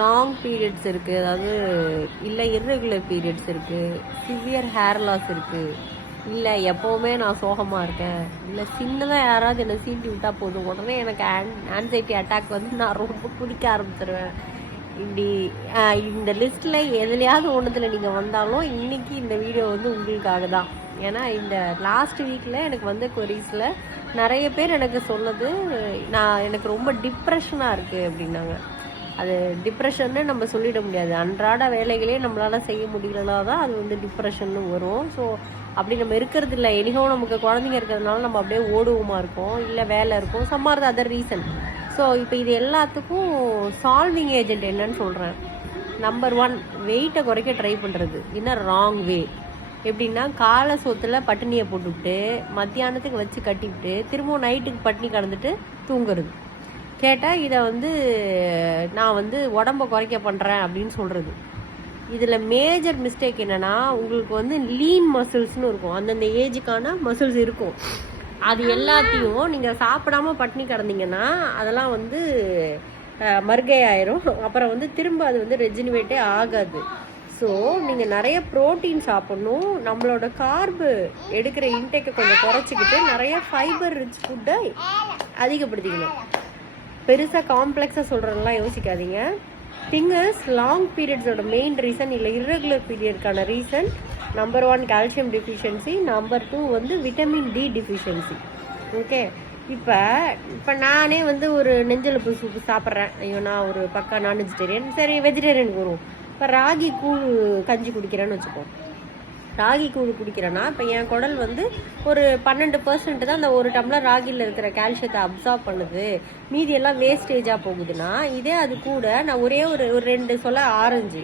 Long periods இருக்குது, அதாவது இல்லை இர்ரெகுலர் பீரியட்ஸ் இருக்குது, சிவியர் ஹேர் லாஸ் இருக்குது, இல்லை எப்போவுமே நான் சோகமாக இருக்கேன், இல்லை சின்னதாக யாராவது என்னை சீட்டி விட்டால் போதும் உடனே எனக்கு ஆன்சைட்டி அட்டாக் வந்து நான் ரொம்ப குடிக்க ஆரம்பிச்சிருவேன். இப்படி இந்த லிஸ்ட்டில் எதுலையாவது ஒன்றுத்தில் நீங்கள் வந்தாலும் இன்றைக்கி இந்த வீடியோ வந்து உங்களுக்காக தான். ஏன்னா இந்த லாஸ்ட் வீக்கில் எனக்கு வந்து கொரீஸில் நிறைய பேர் எனக்கு சொன்னது, எனக்கு ரொம்ப டிப்ரெஷனாக இருக்குது அப்படின்னாங்க. அது டிப்ரெஷன்னு நம்ம சொல்லிட முடியாது, அன்றாட வேலைகளே நம்மளால் செய்ய முடியலனா தான் அது வந்து டிப்ரெஷன்னு வரும். ஸோ அப்படி நம்ம இருக்கிறது இல்லை, எனிகோ நமக்கு குழந்தைங்க இருக்கிறதுனால நம்ம அப்படியே ஓடுவோமா இருக்கும், இல்லை வேலை இருக்கும், some are the other reason. So இப்போ இது எல்லாத்துக்கும் சால்விங் ஏஜென்ட் என்னன்னு சொல்கிறேன். நம்பர் 1, வெயிட்டை குறைக்க ட்ரை பண்ணுறது. இன்னும் ராங் வே. எப்படின்னா காலை சோத்தில் பட்டினியை போட்டுவிட்டு மத்தியானத்துக்கு வச்சு கட்டிவிட்டு திரும்பவும் நைட்டுக்கு பட்டினி கடந்துட்டு தூங்குறது. கேட்டால் இதை வந்து நான் வந்து உடம்பை குறைக்க பண்ணுறேன் அப்படின்னு சொல்கிறது. இதில் மேஜர் மிஸ்டேக் என்னென்னா, உங்களுக்கு வந்து லீன் மசில்ஸ்னு இருக்கும், அந்தந்த ஏஜுக்கான மசில்ஸ் இருக்கும். அது எல்லாத்தையும் நீங்கள் சாப்பிடாம பட்டினி கிடந்தீங்கன்னா அதெல்லாம் வந்து மறுகை ஆயிரும். அப்புறம் வந்து திரும்ப அது வந்து ரெஜினுவேட்டே ஆகாது. ஸோ நீங்கள் நிறைய ப்ரோட்டீன் சாப்பிட்ணும், நம்மளோட கார்பு எடுக்கிற இன்டேக்கை கொஞ்சம் குறைச்சிக்கிட்டு நிறைய ஃபைபர் ரிச் ஃபுட்டை அதிகப்படுத்திக்கணும். பெருசாக காம்ப்ளெக்ஸாக சொல்கிறதெல்லாம் யோசிக்காதீங்க. ஃபிங்கர்ஸ் லாங் பீரியட்ஸோட மெயின் ரீசன் இல்லை இர்ரெகுலர் பீரியடுக்கான reason number 1 calcium deficiency, number 2 வந்து விட்டமின் டி டெஃபிஷியன்சி. ஓகே, இப்போ நானே வந்து ஒரு நெஞ்செலுப்பு சூப்பு சாப்பிட்றேன், ஐயோ நான் ஒரு பக்கா நான் வெஜிடேரியன், சரி வெஜிடேரியனுக்கு வரும். இப்போ ராகி கூழ் கஞ்சி குடிக்கிறேன்னு வச்சுப்போம். ராகி கூழ் குடிக்கிறேன்னா இப்போ என் குடல் வந்து ஒரு 12% தான் அந்த ஒரு டம்ளர் ராகியில் இருக்கிற கால்சியத்தை அப்சார்ப் பண்ணுது, மீதி எல்லாம் வேஸ்டேஜாக போகுதுன்னா, இதே அது கூட நான் ஒரே ஒரு 2 சொல்ல ஆரஞ்சு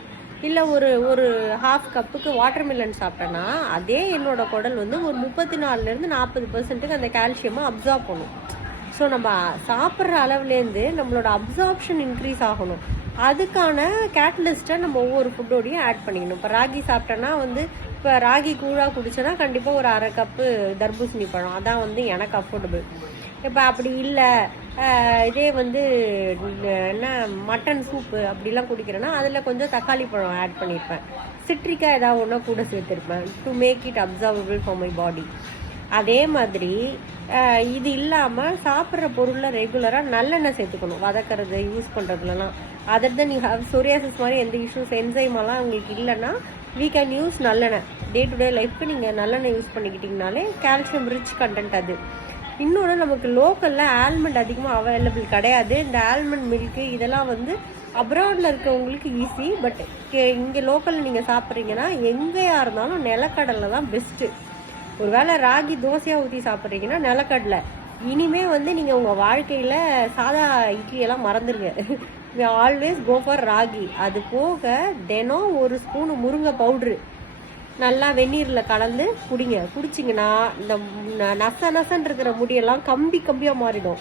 இல்லை ஒரு ½ கப்புக்கு வாட்டர்மெலன் சாப்பிட்டேன்னா அதே என்னோட குடல் வந்து ஒரு 34% 40% அந்த கால்சியமாக அப்சார்ப் பண்ணும். ஸோ நம்ம சாப்பிட்ற அளவுலேருந்து நம்மளோட அப்சார்ப்ஷன் இன்க்ரீஸ் ஆகணும். அதுக்கான கேட்டலிஸ்ட்டை நம்ம ஒவ்வொரு ஃபுட்டோடையும் ஆட் பண்ணிக்கணும். இப்போ ராகி சாப்பிட்டோன்னா வந்து இப்போ ராகி கூழாக குடிச்சோன்னா கண்டிப்பாக ஒரு ½ கப்பு தர்பூசணி பழம், அதான் வந்து எனக்கு அஃபோர்டபுள். இப்போ அப்படி இல்லை, இதே வந்து என்ன மட்டன் சூப்பு அப்படிலாம் குடிக்கிறேன்னா அதில் கொஞ்சம் தக்காளி பழம் ஆட் பண்ணியிருப்பேன், சிட்ரிக்காக ஏதாவது ஒன்றா கூட சேர்த்துருப்பேன் to make it observable for my body. அதே மாதிரி இது இல்லாமல் சாப்பிட்ற பொருளில் ரெகுலராக நல்லெண்ணெய் சேர்த்துக்கணும், வதக்கிறது யூஸ் பண்ணுறதுலாம். Other then you have psoriasis மாதிரி எந்த இஷ்யூஸ் என்சைமெல்லாம் உங்களுக்கு இல்லைன்னா we can யூஸ் நல்லெண்ணெய். டே டு டே லைஃப்க்கு நீங்கள் நல்லெண்ணெய் யூஸ் பண்ணிக்கிட்டிங்கனாலே கால்சியம் ரிச் கண்டென்ட் அது. இன்னொன்று, நமக்கு லோக்கலில் ஆல்மண்ட் அதிகமாக அவைலபிள் கிடையாது. இந்த ஆல்மண்ட் மில்க்கு இதெல்லாம் வந்து அப்ராடில் இருக்கவங்களுக்கு ஈஸி, பட் இங்கே லோக்கலில் நீங்கள் சாப்பிட்றீங்கன்னா எங்கேயா இருந்தாலும் நிலக்கடலை தான் பெஸ்ட்டு. ஒரு வேளை ராகி தோசையாக ஊற்றி சாப்பிட்றீங்கன்னா நிலக்கடலை. இனிமே வந்து நீங்கள் உங்கள் வாழ்க்கையில் சாதா இட்லியெல்லாம் மறந்துடுங்க, ஆல்வேஸ் கோ ஃபார் ராகி. அது போக தினம் 1 ஸ்பூன் முருங்கை பவுட்ரு நல்லா வெந்நீரில் கலந்து குடிங்க. குடிச்சிங்கன்னா இந்த நசன்னு இருக்கிற முடியெல்லாம் கம்பியாக மாறிடும்.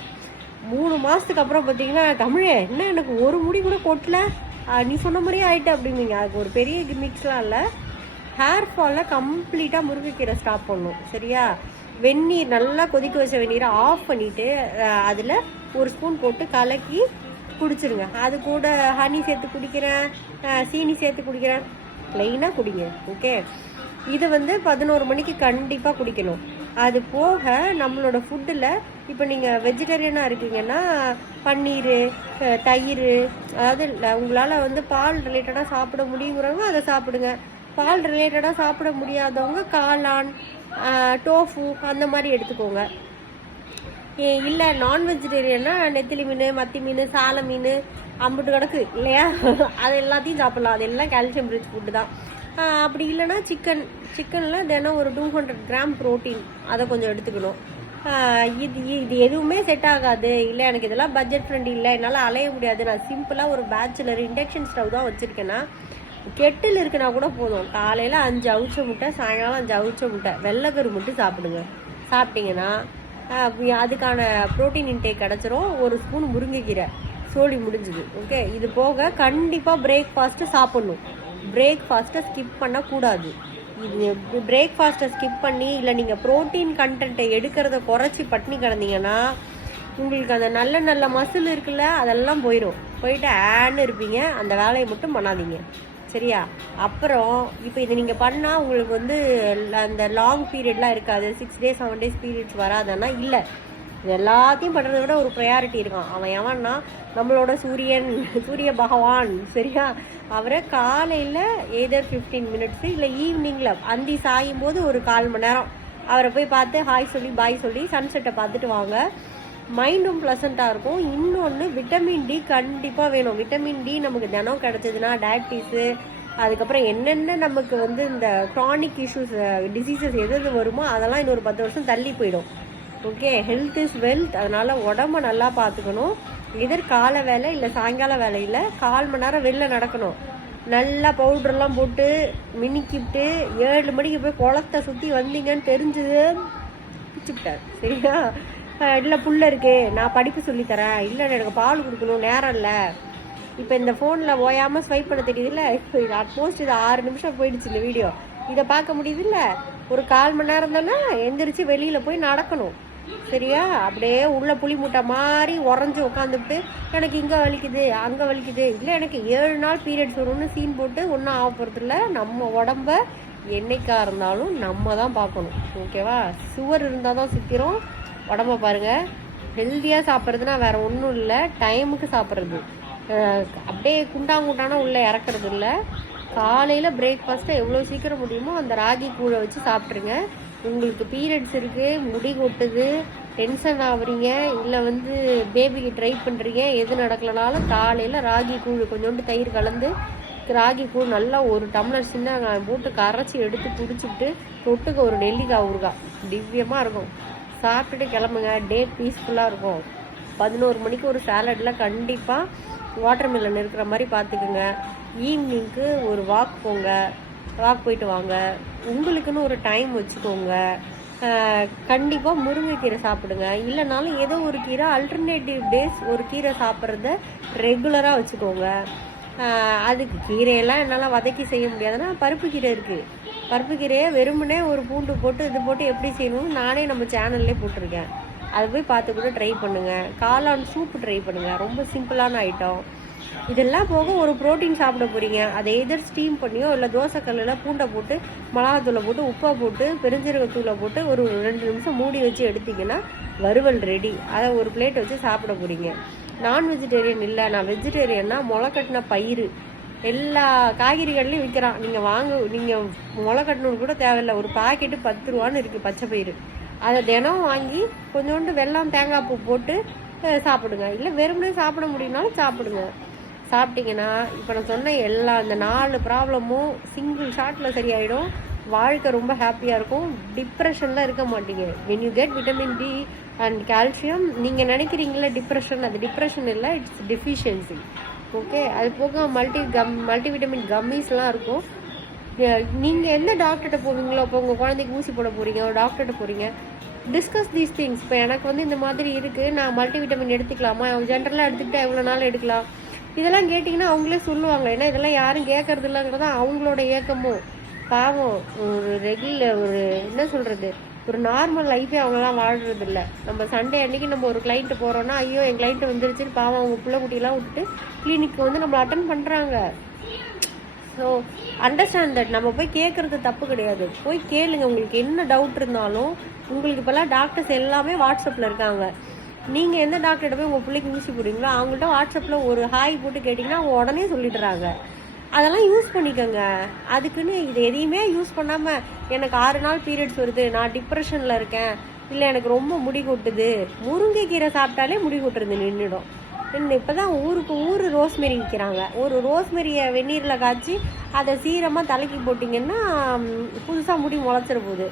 3 மாதத்துக்கு அப்புறம் பார்த்தீங்கன்னா, தமிழே என்ன எனக்கு ஒரு முடி கூட கொட்டல, நீ சொன்ன மாதிரியே ஆயிட்டு அப்படிங்க. அதுக்கு ஒரு பெரிய கிமிக்ஸ்லாம் இல்லை, ஹேர் ஃபாலில் கம்ப்ளீட்டாக முருங்கைக்கீரை ஸ்டாப் பண்ணணும். சரியா? வெந்நீர் நல்லா கொதிக்க வச்ச வெந்நீரை ஆஃப் பண்ணிவிட்டு அதில் 1 ஸ்பூன் போட்டு கலக்கி குடிச்சிருங்க. அது கூட ஹனி சேர்த்து குடிக்கிறேன், சீனி சேர்த்து குடிக்கிறேன், ப்ளைனாக குடிங்க. ஓகே, இது வந்து 11 மணிக்கு கண்டிப்பாக குடிக்கணும். அது போக நம்மளோட ஃபுட்டில் இப்போ நீங்கள் வெஜிடேரியனாக இருக்கீங்கன்னா பன்னீர், தயிர், அதாவது உங்களால் வந்து பால் ரிலேட்டடாக சாப்பிட முடியுங்கிறவங்க அதை சாப்பிடுங்க. பால் ரிலேட்டடாக சாப்பிட முடியாதவங்க காளான், டோஃபு அந்த மாதிரி எடுத்துக்கோங்க. இல்லை நான் வெஜிடேரியன்னா நெத்திலி மீன், மத்தி மீன், சாலை மீன் அம்புட்டு கிடக்கு இல்லையா, அது எல்லாத்தையும் சாப்பிட்லாம், அது எல்லாம் கால்சியம் ரிச் ஃபுட்டு தான். அப்படி இல்லைன்னா சிக்கனில் தினம் ஒரு 200 கிராம் ப்ரோட்டீன் அதை கொஞ்சம் எடுத்துக்கணும். இது எதுவுமே செட் ஆகாது, இல்லை எனக்கு இதெல்லாம் பட்ஜெட் ஃப்ரெண்ட் இல்லை, என்னால் அலைய முடியாது, நான் சிம்பிளாக ஒரு பேச்சுலர் இண்டக்ஷன் ஸ்டவ் தான் வச்சுருக்கேன்னா கெட்டில் இருக்குன்னா கூட போதும். காலையில் 5 அவிச்ச முட்டை, சாயங்காலம் 5 அவிச்ச முட்டை, வெள்ளைக்கரு மட்டும் சாப்பிடுங்க. சாப்பிட்டீங்கன்னா அதுக்கான ப்ரோட்டீன் இன்டேக் கிடச்சிரும். 1 ஸ்பூன் முருங்கைக்கீரை, சோழி முடிஞ்சுது. ஓகே, இது போக கண்டிப்பாக பிரேக்ஃபாஸ்ட்டு சாப்பிட்ணும். பிரேக்ஃபாஸ்ட்டை ஸ்கிப் பண்ணக்கூடாது. இது பிரேக்ஃபாஸ்ட்டை ஸ்கிப் பண்ணி இல்லை நீங்கள் ப்ரோட்டீன் கண்டென்ட்டை எடுக்கிறத குறைச்சி பட்டினி கிடந்தீங்கன்னா உங்களுக்கு அந்த நல்ல மசில் இருக்குல்ல அதெல்லாம் போயிடும். போயிட்டு ஆன்னு இருப்பீங்க. அந்த வேலையை மட்டும் பண்ணாதீங்க, சரியா? அப்புறம் இப்போ இது நீங்கள் பண்ணால் உங்களுக்கு வந்து அந்த லாங் பீரியட்லாம் இருக்காது, 6 days 7 days பீரியட்ஸ் வராதுன்னா இல்லை. இது எல்லாத்தையும் பண்ணுறதை விட ஒரு ப்ரையாரிட்டி இருக்கான். அவன் எவன்னா நம்மளோட சூரிய பகவான், சரியா? அவரை காலையில் எதர் 15 minutes இல்லை ஈவினிங்கில் அந்தி சாயும் போது ஒரு 1/4 மணி நேரம் அவரை போய் பார்த்து ஹாய் சொல்லி பாய் சொல்லி சன்செட்டை பார்த்துட்டு வாங்க. மைண்டும் ப்ளசண்ட்டாக இருக்கும். இன்னொன்று விட்டமின் டி கண்டிப்பாக வேணும். விட்டமின் டி நமக்கு தினம் கிடச்சதுன்னா டயபிட்டிஸு, அதுக்கப்புறம் என்னென்ன நமக்கு வந்து இந்த க்ரானிக் இஷ்யூஸ் டிசீசஸ் எது வருமோ அதெல்லாம் இன்னொரு 10 வருஷம் தள்ளி போயிடும். Okay, health is wealth. அதனால் உடம்ப நல்லா பார்த்துக்கணும். இதர் காலை வேலை இல்லை சாயங்கால வேலையில் 1/4 மணி நேரம் வெளில நடக்கணும். நல்லா பவுடர்லாம் போட்டு மினிக்கிட்டு 7 மணிக்கு போய் குளத்தை சுற்றி வந்தீங்கன்னு தெரிஞ்சது பிடிச்சிக்கிட்டார், சரியா? இல்லை புள்ள இருக்கே, நான் படிப்பு சொல்லித்தரேன், இல்லை எனக்கு பால் கொடுக்கணும், நேரம் இல்லை. இப்போ இந்த ஃபோனில் ஓயாமல் ஸ்வைப் பண்ண தெரியுதுல்ல, இப்போ இது அட்மோஸ்ட் இது 6 நிமிஷம் போயிடுச்சு இந்த வீடியோ. இதை பார்க்க முடியுதுல்ல, ஒரு 1/4 மணி நேரம் தானே எந்திரிச்சு வெளியில் போய் நடக்கணும், சரியா? அப்படியே உள்ள புளி மூட்டை மாதிரி உறைஞ்சி உட்காந்துட்டு எனக்கு இங்கே வலிக்குது அங்கே வலிக்குது, இல்லை எனக்கு 7 நாள் பீரியட்ஸ் வரும்னு சீன் போட்டு ஒன்றும் ஆக போகிறதில்ல. நம்ம உடம்ப என்னைக்காக இருந்தாலும் நம்ம தான் பார்க்கணும், ஓகேவா? சுவர் இருந்தால் தான் சித்திரம். உடம்ப பாருங்கள். ஹெல்த்தியாக சாப்பிட்றதுனா வேறு ஒன்றும் இல்லை, டைமுக்கு சாப்பிட்றது. அப்படியே குண்டாங்குண்டானா உள்ளே இறக்குறது இல்லை. காலையில் பிரேக்ஃபாஸ்ட்டை எவ்வளோ சீக்கிரம் முடியுமோ அந்த ராகி கூழை வச்சு சாப்பிட்ருங்க. உங்களுக்கு பீரியட்ஸ் இருக்குது, முடி கொட்டுது, டென்ஷன் ஆகுறீங்க, இல்லை வந்து பேபிக்கு ட்ரை பண்ணுறீங்க, எது நடக்கலனாலும் காலையில் ராகி கூழ் கொஞ்சோண்டு தயிர் கலந்து ராகி கூழ் நல்லா ஒரு டம்ளர் சின்ன போட்டு கரைச்சி எடுத்து குடிச்சிட்டு தொட்டுக்க ஒரு நெல்லிக்காய் ஊறுகாய் திவ்யமாக இருக்கும். சாப்பிட்டுட்டு கிளம்புங்க. டே பீஸ்ஃபுல்லாக இருக்கும். 11 மணிக்கு ஒரு சாலடில் கண்டிப்பாக வாட்டர் மில்லன் இருக்கிற மாதிரி பார்த்துக்குங்க. ஈவினிங்க்கு ஒரு வாக் போங்க, வாக் போயிட்டு வாங்க. உங்களுக்குன்னு ஒரு டைம் வச்சுக்கோங்க. கண்டிப்பாக முருங்கைக்கீரை சாப்பிடுங்க. இல்லைனாலும் ஏதோ ஒரு கீரை அல்டர்னேட்டிவ் டேஸ் ஒரு கீரை சாப்பிட்றத ரெகுலராக வச்சுக்கோங்க. அதுக்கு கீரையெல்லாம் என்னால் வதக்கி செய்ய முடியாதுன்னா பருப்பு கீரை இருக்குது. பருப்பு கீரையை வெறுமனே ஒரு பூண்டு போட்டு இது போட்டு எப்படி செய்யணும்னு நானே நம்ம சேனல்லே போட்டிருக்கேன். அதை போய் பார்த்து கூட ட்ரை பண்ணுங்கள். காளான் சூப்பு ட்ரை பண்ணுங்கள், ரொம்ப சிம்பிளான ஐட்டம். இதெல்லாம் போக ஒரு ப்ரோட்டீன் சாப்பிட போகிறீங்க. அதை எதர் ஸ்டீம் பண்ணியோ இல்லை தோசைக்கல்லில் பூண்டை போட்டு மிளகாத்தூளை போட்டு உப்பை போட்டு பெருஞ்சீரகத்தூளை போட்டு ஒரு 2 நிமிஷம் மூடி வச்சு எடுத்திங்கன்னா வறுவல் ரெடி. அதை ஒரு பிளேட் வச்சு சாப்பிட போகிறீங்க. நான் வெஜிடேரியன் இல்லை, நான் வெஜிடேரியன்னா முளைக்கட்டின பயிறு எல்லா காய்கறிகள்லையும் விற்கிறான். நீங்கள் முளை கட்டணுன்னு கூட தேவையில்லை. ஒரு பாக்கெட்டு 10 ரூபான்னு இருக்குது பச்சை பயிறு. அதை தினம் வாங்கி கொஞ்சோண்டு வெல்லம் தேங்காய் பூ போட்டு சாப்பிடுங்க. இல்லை வெறுமனே சாப்பிட முடியும்னாலும் சாப்பிடுங்க. சாப்பிட்டீங்கன்னா இப்போ நான் சொன்ன எல்லா இந்த 4 ப்ராப்ளமும் சிங்கிள் ஷாட்டில் சரியாயிடும். வாழ்க்கை ரொம்ப ஹாப்பியாக இருக்கும். டிப்ரெஷனில் இருக்க மாட்டீங்க. when you get vitamin D and calcium. நீங்கள் நினைக்கிறீங்களா டிப்ரெஷன், அது டிப்ரெஷன் இல்லை, இட்ஸ் டெஃபிஷியன்சி. ஓகே, அது போக மல்டிவிட்டமின் கம்மீஸ்லாம் இருக்கும். நீங்கள் எந்த டாக்டர்கிட்ட போவீங்களோ, இப்போ உங்கள் குழந்தைக்கு ஊசி போட போகிறீங்க, ஒரு டாக்டர்கிட்ட போகிறீங்க, டிஸ்கஸ் தீஸ் திங்ஸ். இப்போ எனக்கு வந்து இந்த மாதிரி இருக்குது, நான் மல்டிவிட்டமின் எடுத்துக்கலாமா, ஜென்ரலாக எடுத்துக்கிட்டா எவ்வளோ நாள் எடுக்கலாம், இதெல்லாம் கேட்டிங்கன்னா அவங்களே சொல்லுவாங்க. ஏன்னா இதெல்லாம் யாரும் கேட்கறது இல்லைங்கிறது அவங்களோட ஏக்கமும். பாவம், ஒரு என்ன சொல்கிறது, ஒரு நார்மல் லைஃபே அவங்களாம் வாழ்கிறது இல்லை. நம்ம சண்டே அன்றைக்கி நம்ம ஒரு கிளைண்ட்டு போகிறோன்னா, ஐயோ என் கிளைண்ட்டு வந்துருச்சுன்னு பாவம் அவங்க பிள்ளை குட்டியெல்லாம் விட்டுட்டு கிளினிக்கு வந்து நம்மளை அட்டன் பண்ணுறாங்க. So understand that. நம்ம போய் கேட்குறது தப்பு கிடையாது, போய் கேளுங்க. உங்களுக்கு என்ன டவுட் இருந்தாலும், உங்களுக்கு இப்போல்லாம் டாக்டர்ஸ் எல்லாமே வாட்ஸ்அப்பில் இருக்காங்க. நீங்கள் எந்த டாக்டர்கிட்ட போய் உங்கள் பிள்ளைக்கு ஊசி போடுவீங்களோ அவங்கள்ட்ட வாட்ஸ்அப்பில் ஒரு ஹாய் போட்டு கேட்டிங்கன்னா அவங்க உடனே சொல்லிடுறாங்க. அதெல்லாம் யூஸ் பண்ணிக்கோங்க. அதுக்குன்னு இது எதையுமே யூஸ் பண்ணாமல் எனக்கு 6 நாள் பீரியட்ஸ் வருது, நான் டிப்ரெஷனில் இருக்கேன், இல்லை எனக்கு ரொம்ப முடி கொட்டுது, முருங்கைக்கீரை சாப்பிட்டாலே முடி கொட்டுறது நின்றுடும். இப்போ தான் ஊர் ரோஸ்மெரி விற்கிறாங்க. ஒரு ரோஸ்மெரியை வெந்நீரில் காய்ச்சி அதை சீரமாக தலைக்கு போட்டிங்கன்னா புதுசாக முடி முளைச்சிட போகுது.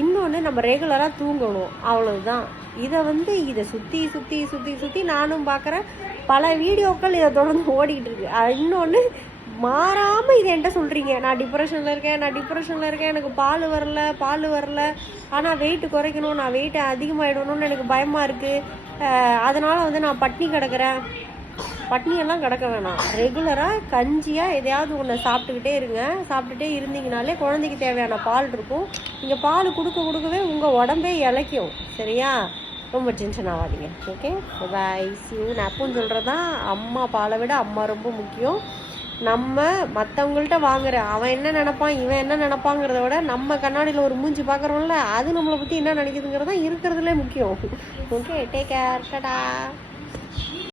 இன்னொன்று, நம்ம ரெகுலராக தூங்கணும், அவ்வளவுதான். இதை சுற்றி நானும் பார்க்குறேன். பல வீடியோக்கள் இதை தொடர்ந்து ஓடிக்கிட்டு இருக்கு. இன்னொன்று, மாறாமல் இதை என்கிட்ட சொல்கிறீங்க, நான் டிப்ரெஷனில் இருக்கேன், எனக்கு பால் வரல, ஆனால் வெயிட் குறைக்கணும், நான் வெயிட் அதிகமாகிடணும்னு எனக்கு பயமாக இருக்குது, அதனால் வந்து நான் பட்னி கிடக்கிறேன். பட்னியெல்லாம் கிடக்க வேணாம். ரெகுலராக கஞ்சியாக எதையாவது ஒன்று சாப்பிட்டுட்டே இருந்தீங்கனாலே குழந்தைக்கு தேவையான பால் இருக்கும். நீங்கள் பால் கொடுக்கவே உங்கள் உடம்பே இளைக்கும், சரியா? ரொம்ப டென்ஷன் ஆகாதீங்க. Okay, bye. யூ. நான் அப்பவும் சொல்கிறதான், அம்மா பாலை விட அம்மா ரொம்ப முக்கியம். நம்ம மற்றவங்கள்ட்ட வாங்குற அவன் என்ன நினப்பான் இவன் என்ன நினப்பாங்கிறத விட நம்ம கண்ணாடியில் ஒரு மூஞ்சி பார்க்குறோம்ல, அது நம்மளை பற்றி என்ன நினைக்குதுங்கிறது தான் இருக்கிறதுலே முக்கியம். Okay, take care, Tata.